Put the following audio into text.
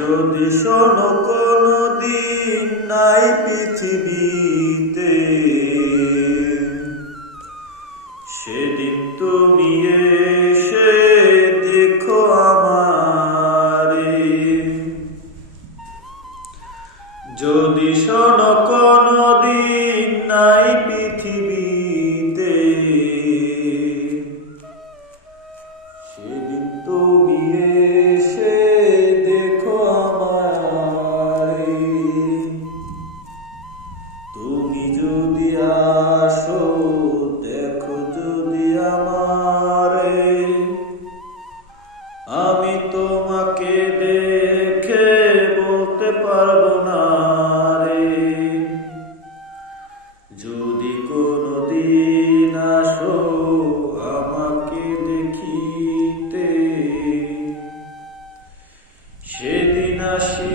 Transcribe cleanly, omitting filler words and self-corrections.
যদি শোনো কোনদিন নাই পৃথিবীতে, সেদিন তুমি এসে দেখো আমারে। যদি শোনো কোনদিন নাই পৃথিবীতে, সেদিন তুমি এসে দেখো আমারে। তুমি যদি আসো দেখো যদি আমারে, আমি তোমাকে দেখে বলতে পারবো না রে। যদি কোনদিন আসো আমাকে দেখিতে, সেদিন আসি